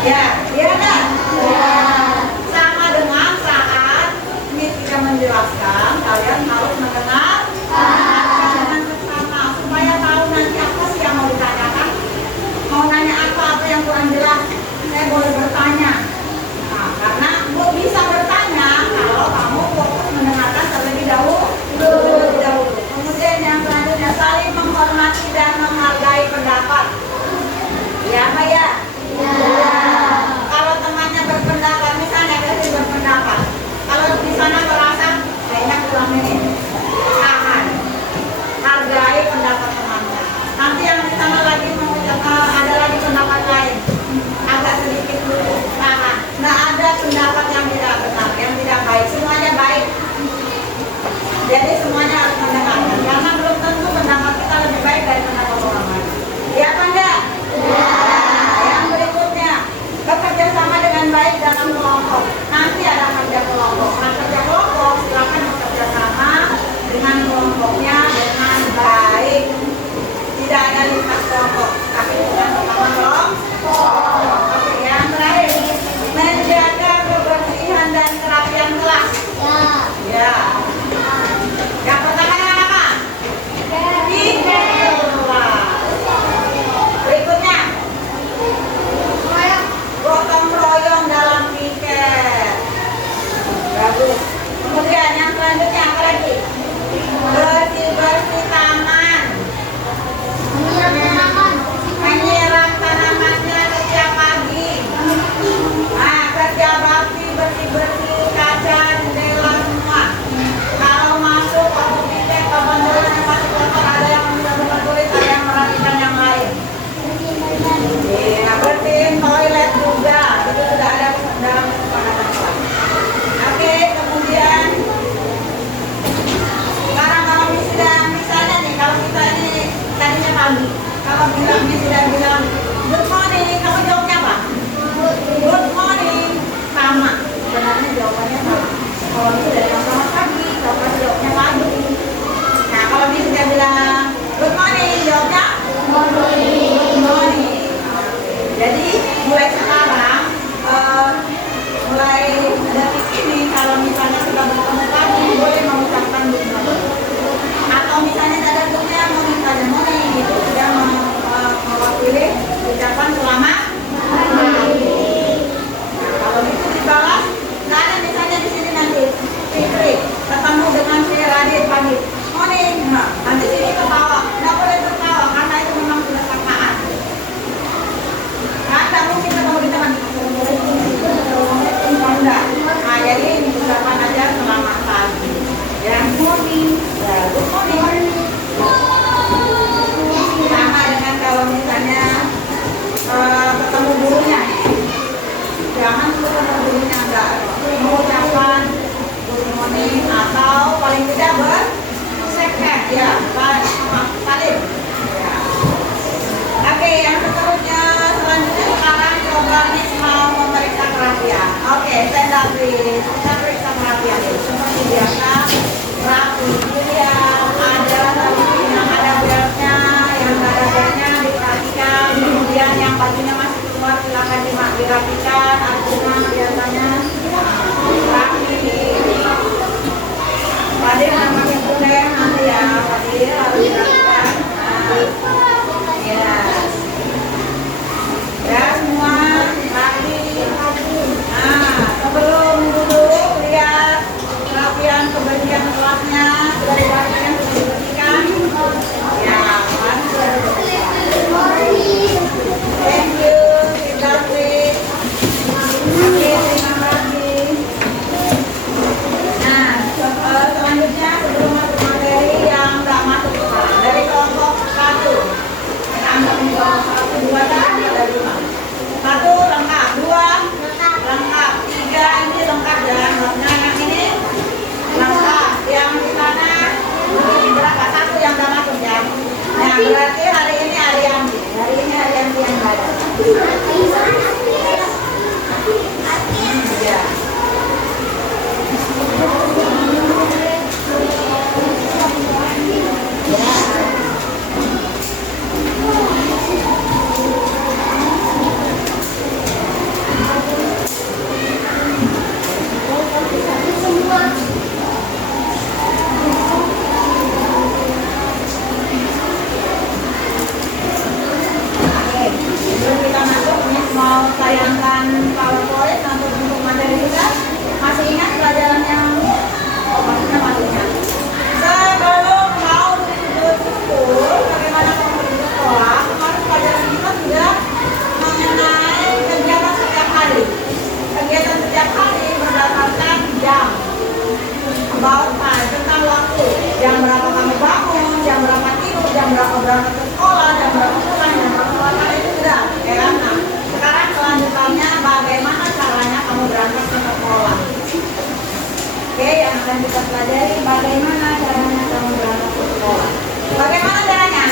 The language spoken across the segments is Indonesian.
Ya, iya kan? Sama dengan saat Miss tidak menjelaskan, kalian harus mendengar dengan bersama supaya tahu nanti apa sih yang mau ditanyakan. Mau nanya apa yang kurang jelas, saya boleh bertanya. Nah, karena bisa bertanya kalau kamu fokus mendengarkan terlebih dahulu. Kemudian yang selanjutnya saling menghormati dan menghargai pendapat. Ya, Mbak ya? Kalau temannya berpendapat, misalnya Besi berpendapat, kalau di sana merasa kayaknya kurang ini, tahan, hargai pendapat temannya. Nanti yang di sana lagi ada lagi pendapat lain, agak sedikit dulu, tahan. Nah, ada pendapat yang tidak benar, yang tidak baik, semuanya baik. Jadi semuanya harus mendengarkan, karena belum tentu pendapat kita lebih baik dari pendapat orang lain. Ya apa enggak? Yang berikutnya, bekerja sama dengan baik dalam kelompok. Nanti ada kerja kelompok. Nah, kerja kelompok silakan bekerja sama dengan kelompoknya dengan baik. Tidak ada lintas kelompok, tapi bukan bersama kelompok. Oke, yang terakhir, menjaga kebersihan dan kerapian kelas. Ya. Yang pertama yang apa? Detail. Berikutnya, gotong royong dalam piket. Bagus. Kemudian yang selanjutnya apa lagi? Bersih-bersih taman. Menyiram tanamannya setiap pagi. Nah, kerja bakti bersih-bersih kaca jendela semua. Kalau masuk waktu piket, kapan jalan yang masih kotor, ada yang menggabungkan kulit, ada yang merapikan yang lain. Nah, bersihin toilet juga, itu sudah ada dalam kesepakatan kelas. Oke, kemudian sekarang kalau misalnya nih, kalau kita ini tadinya pagi, kalau bilangnya sudah bilang good morning, kamu jawabnya apa? Good morning, sama. Sebenarnya jawabannya sama. Kalau itu dari selamat pagi, kalau pas jawabnya pagi. Nah, kalau dia sudah bilang good morning, jawabnya good morning. Jadi mulai sekarang, mulai detik ini, kalau misalnya sudah bertemu pagi, boleh mengucapkan good morning. Atau misalnya ada grupnya mau minta morning, itu sudah mewakili ucapan selamat pagi. Nah, kalau itu dibalas, nggak ada misalnya di sini nanti Fitri ketemu dengan si Radit pagi morning, nah, nanti sini ketawa, nggak boleh tertawa karena itu memang sudah sapaan. Nggak mungkin ketemu di teman enggak. Nah, jadi ucapan aja selamat pagi. Yang morning, ya good morning. Sama dengan kalau misalnya ketemu gurunya, jangan ketemu gurunya enggak mengucapkan good morning atau paling tidak berseket ya, salim. Ya. Oke, yang selanjutnya sekarang coba nih mau memeriksa perhatian. Oke, stand up please. Kita periksa perhatian seperti biasa. Rapi, dilihat ada tadi yang ada beltnya, yang nggak ada beltnya diperhatikan. Kemudian yang bajunya masih keluar silakan dirapikan. Artinya biasanya rapi. Tadi yang pakai kuda nanti ya, tadi harus dirapikan. Ya. Ya semua rapi. Nah, sebelum duduk lihat kerapian kebersihan kelasnya sudah dirapikan, sudah dibersihkan. Ya, kan sudah dibersihkan. Thank you, kita please. Oke, terima kasih. Nah, selanjutnya sebelum masuk materi yang nggak masuk sekarang dari kelompok 1. Kita anggap ini kelompok 1, 2, 3, ada 5. 1 lengkap, 2 lengkap, 3 ini lengkap dan nah yang ini lengkap, yang di sana berapa? 1 yang nggak masuk ya. Nah berarti hari ini Arianti yang baca. Ya. berangkat ke sekolah, jam berapa pulang, jam berapa pulang itu sudah. Ya kan? Nah, sekarang selanjutnya bagaimana caranya kamu berangkat ke sekolah? Oke, yang akan kita pelajari bagaimana caranya kamu berangkat ke sekolah. Bagaimana caranya?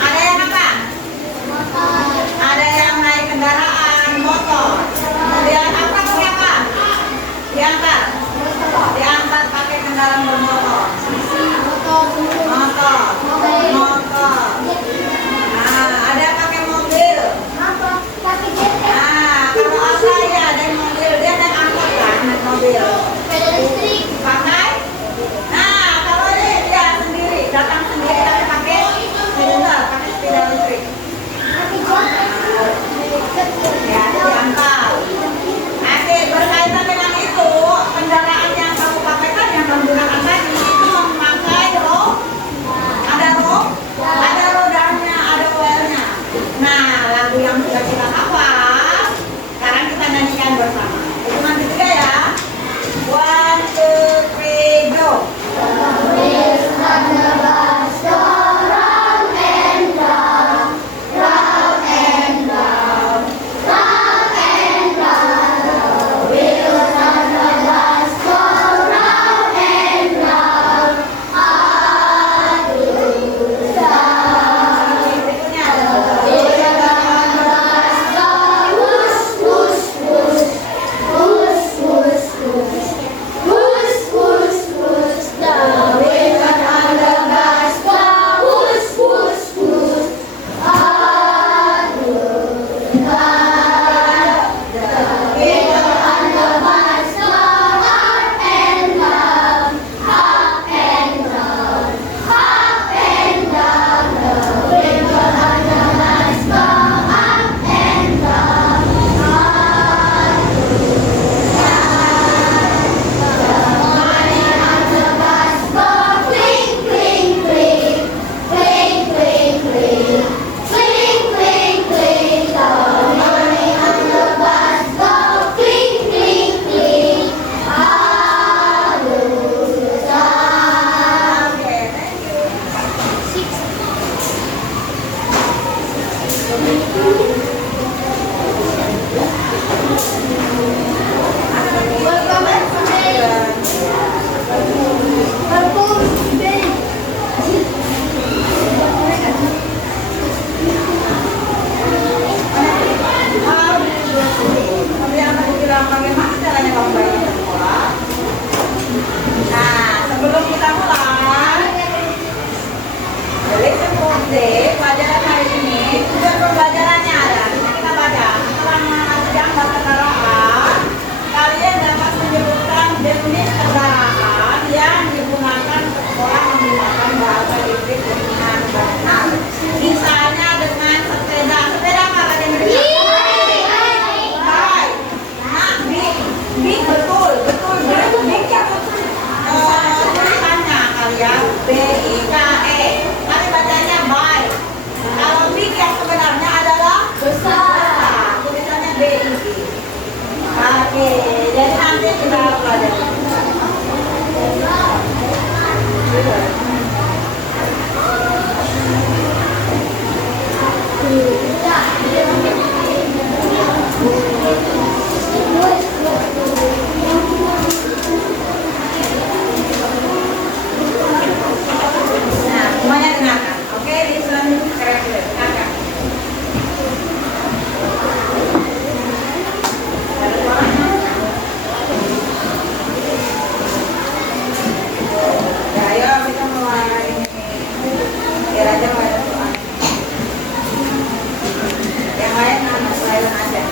Ada yang apa? Ada yang naik kendaraan motor. Kemudian apa pakai apa? Diantar. Diantar pakai kendaraan bermotor. Motor. Nah, ada pakai mobil. Nah, kalau apa ya ada mobil, dia naik angkot kan, naik mobil. Pakai? Nah, kalau dia sendiri, datang sendiri tapi pakai silinder, pakai sepeda listrik. Ya, diantar. Oke, berkaitan dengan itu, kendaraan yang kamu pakai kan yang menggunakan tadi itu memakai ada rodanya, ada oilnya. Nah, lagu yang sudah kita hafal, sekarang kita nyanyikan bersama. Hitungan ketiga ya. 1, 2, 3, go. Bagaimana caranya kamu berangkat ke sekolah? Nah, sebelum kita mulai, lesson for today, pelajaran hari ini, tujuan pembelajarannya ada. Di sini kita baca. Selama sidang bahasa kendaraan, kalian dapat menyebutkan jenis kendaraan yang digunakan ke sekolah menggunakan bahasa Inggris dengan benar. Misalnya dengan sepeda. Sepeda apa kalian dengar? Big, betul. Tulisannya kalian B-I-K-E, tapi bacanya bike. Kalau big yang sebenarnya adalah besar, tulisannya B-I-G. Oke, jadi nanti kita pelajari. Nah, semuanya dengarkan. Oke, listen carefully. Dengarkan. Ada suaranya? Ya, ayo kita mulai. Biar aja nggak ada soal. Yang lain silent aja.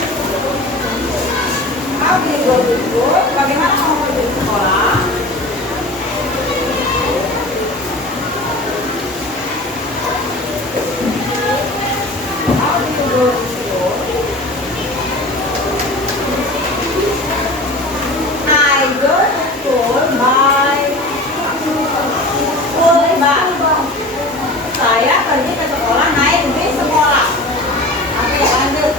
How do you go to school? Bagaimana kamu pergi ke sekolah? How do you go to school? I go to school by school bus. Saya pergi ke sekolah naik bis sekolah. Oke, lanjut.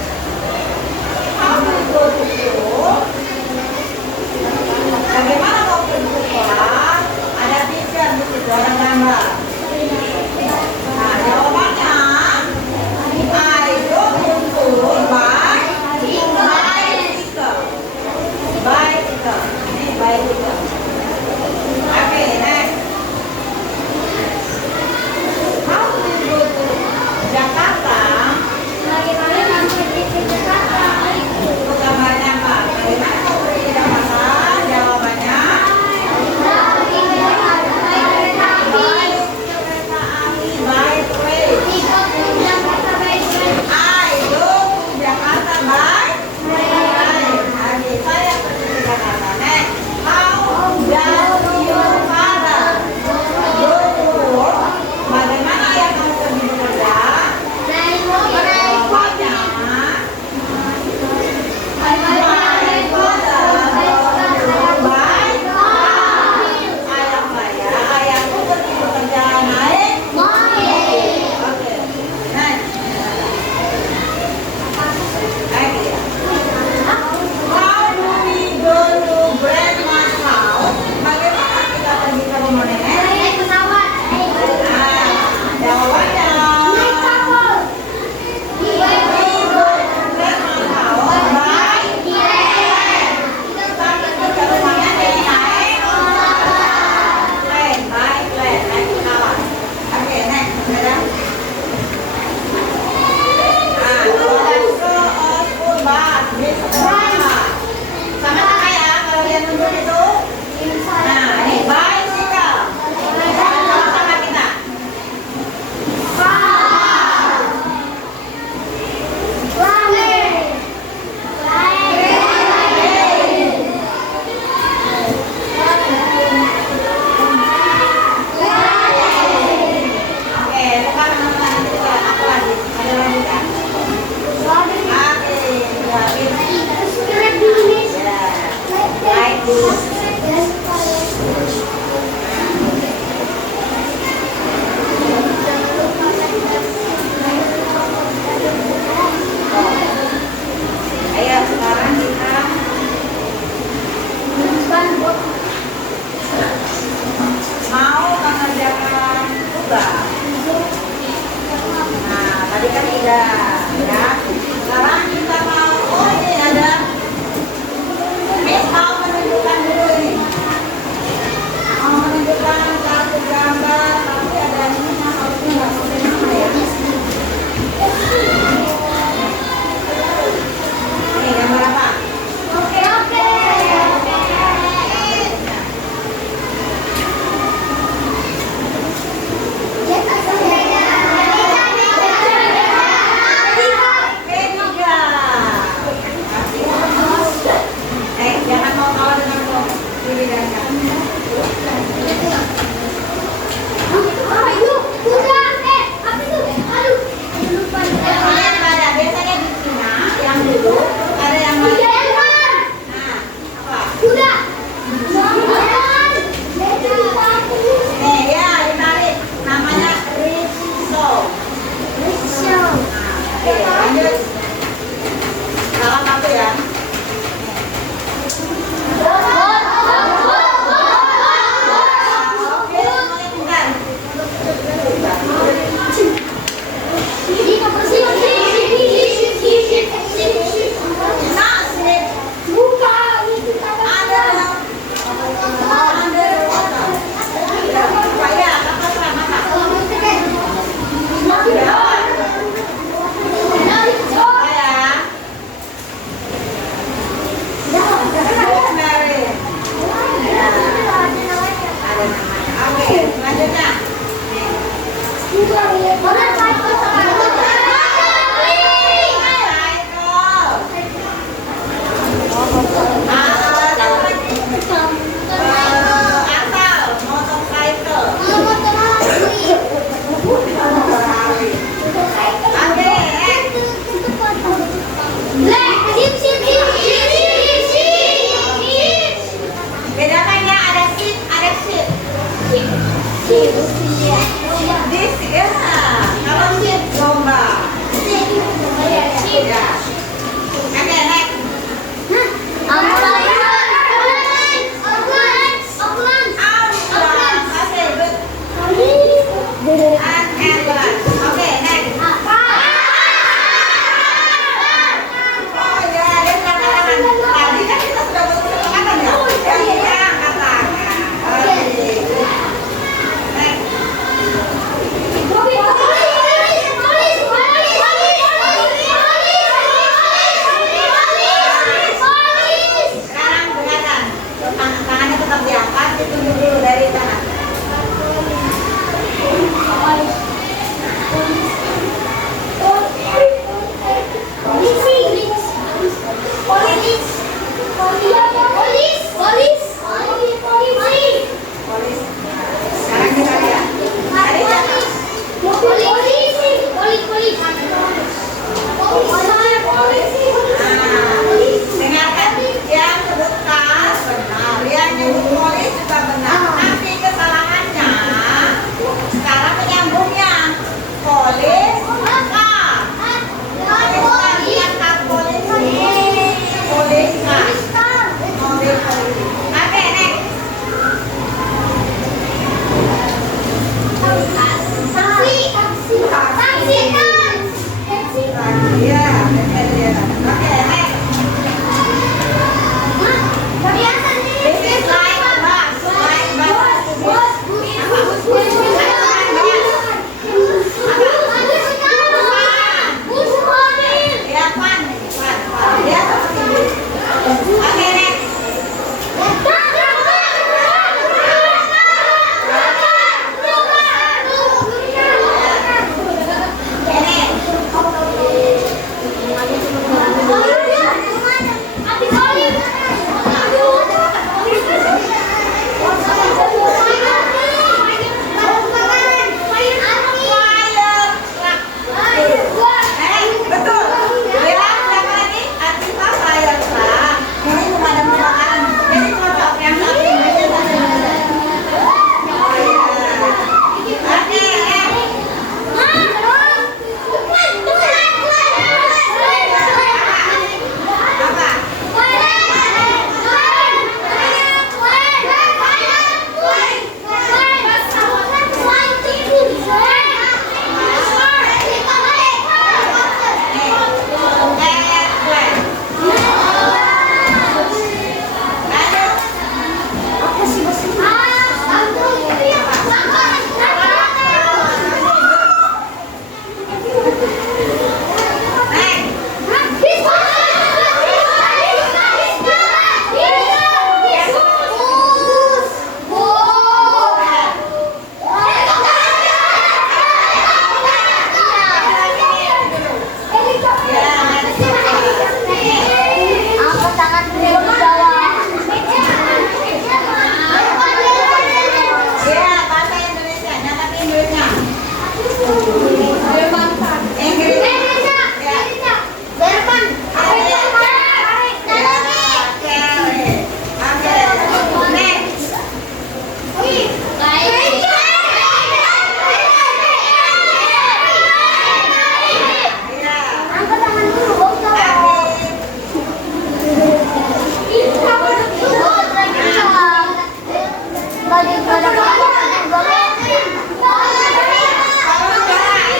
How do you go to school? Bagaimana kau pergi ke sekolah? Ada teacher di situ, ada gambar. This ya. Kalau sit lomba. Ya. Oke, next. Ambulans. Oke, good. Ambulans. Oke, next. Oh ya, dia angkat tangan. Tadi kan kita sudah butuh kesempatan ya. Yang ini angkat tangan. Oke, good. Next. Sekarang dengarkan. Tangannya tetap diangkat, ditunjuk dulu dari tangan. Polis. Sekarang kita lihat. Dari atas. Dengarkan, yang sebutkan benar, yang nyebut polis juga benar. Nanti kesalahannya sekarang menyambungnya polis kah? Polis kah? Polis kah? Mobil polisi. Oke, next. Iya, oke, next. This is like bus, Ya, fun. Ya, seperti ini. Oke, next. Betul. Ya, siapa lagi? Ativa Fire Truck. Ini pemadam kebakaran. Jadi cocok yang satu ini. Oh iya. Oke, apa? Ya, bahasa Indonesia, tapi Inggrisnya. Inggris. Kalau negara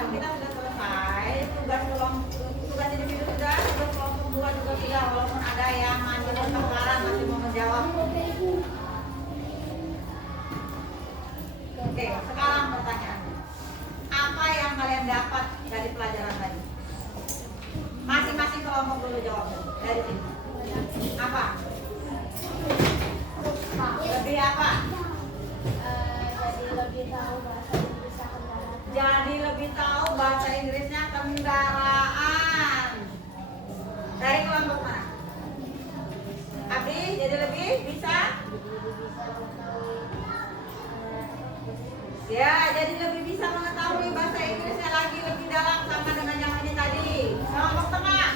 Kita sudah selesai, tugas individu sudah, tugas kelompok dua juga sudah, walaupun ada yang masih bertengkaran, masih mau menjawab. Oke, sekarang pertanyaan, apa yang kalian dapat dari pelajaran tadi? Masing-masing kelompok dulu jawabnya dari sini. Apa? Lebih apa? Jadi lebih tahu bahasa Inggrisnya kendaraan. Dari kelompok mana? Abdi, jadi lebih bisa? Ya, jadi lebih bisa mengetahui bahasa Inggrisnya lagi lebih dalam sama dengan yang ini tadi. Kelompok tengah.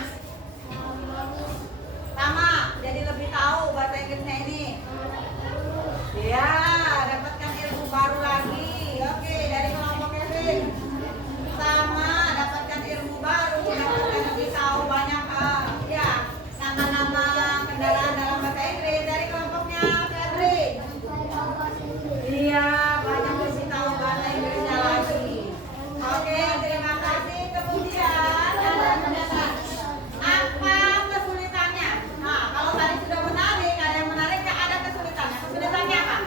Sama, jadi lebih tahu bahasa Inggrisnya ini. Ya, dapatkan ilmu baru lagi. Oke, dari kelompok Kevin. Sama, dapatkan ilmu baru, dapatkan lebih tahu banyak ya nama-nama kendaraan dalam bahasa Inggris. Dari kelompoknya Febri. Iya, banyak lebih tahu bahasa Inggrisnya lagi. Oke, terima kasih. Kemudian ada pendapat. Apa kesulitannya? Nah, kalau tadi sudah menarik, ada yang menarik, nggak ada kesulitannya. Kesulitannya apa?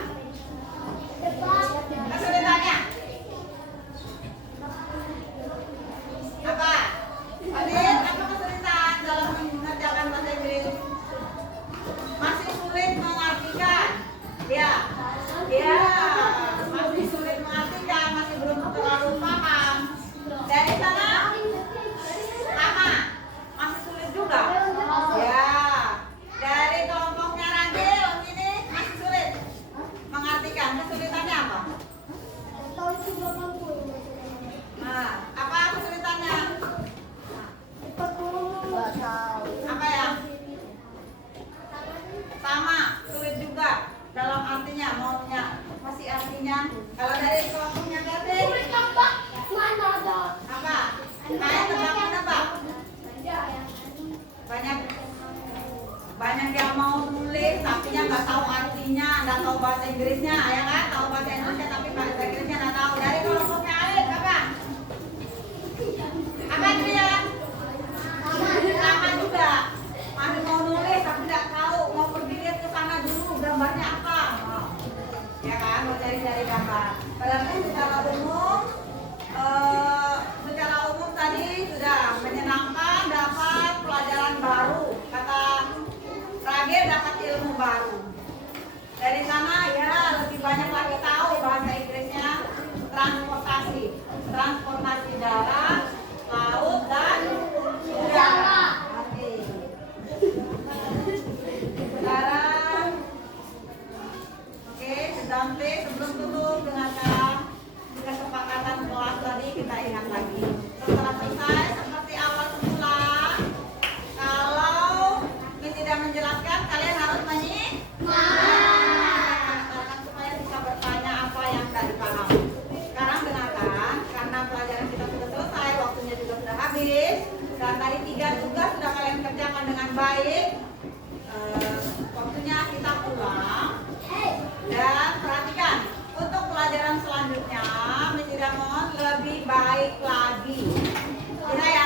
artinya. Kalau dari kelompoknya Kevin, apa? Kayak tebak apa? Banyak yang mau nulis tapi nggak tahu artinya, nggak tahu bahasa Inggrisnya, ya kan? Tahu bahasa Indonesia tapi bahasa Inggrisnya nggak tahu. Dari kelompoknya Alif apa? Apa itu ya? Sama juga. Masih mau nulis tapi nggak tahu, mau pergi lihat ke sana dulu gambarnya apa? Ya kan? Mau cari-cari gambar. Walaupun secara umum tadi sudah menyenangkan, dapat pelajaran baru. Kata Rage dapat ilmu baru. Dari sana ya lebih banyak lagi tahu bahasa Inggrisnya transportasi darat, laut dan udara. Oke. Sekarang sedang please sebelum tutup dengarkan kesepakatan kelas tadi kita ingat lagi. Setelah selesai seperti awal semula, kalau ini tidak menjelaskan kalian harus supaya bisa bertanya apa yang tidak dipahami. Sekarang dengarkan, karena pelajaran kita sudah selesai, waktunya juga sudah habis, dan tadi 3 tugas sudah kalian kerjakan dengan baik. Waktunya kita pulang. Dan perhatikan, untuk pelajaran selanjutnya, Miss Ida mohon lebih baik lagi. Tidak ya?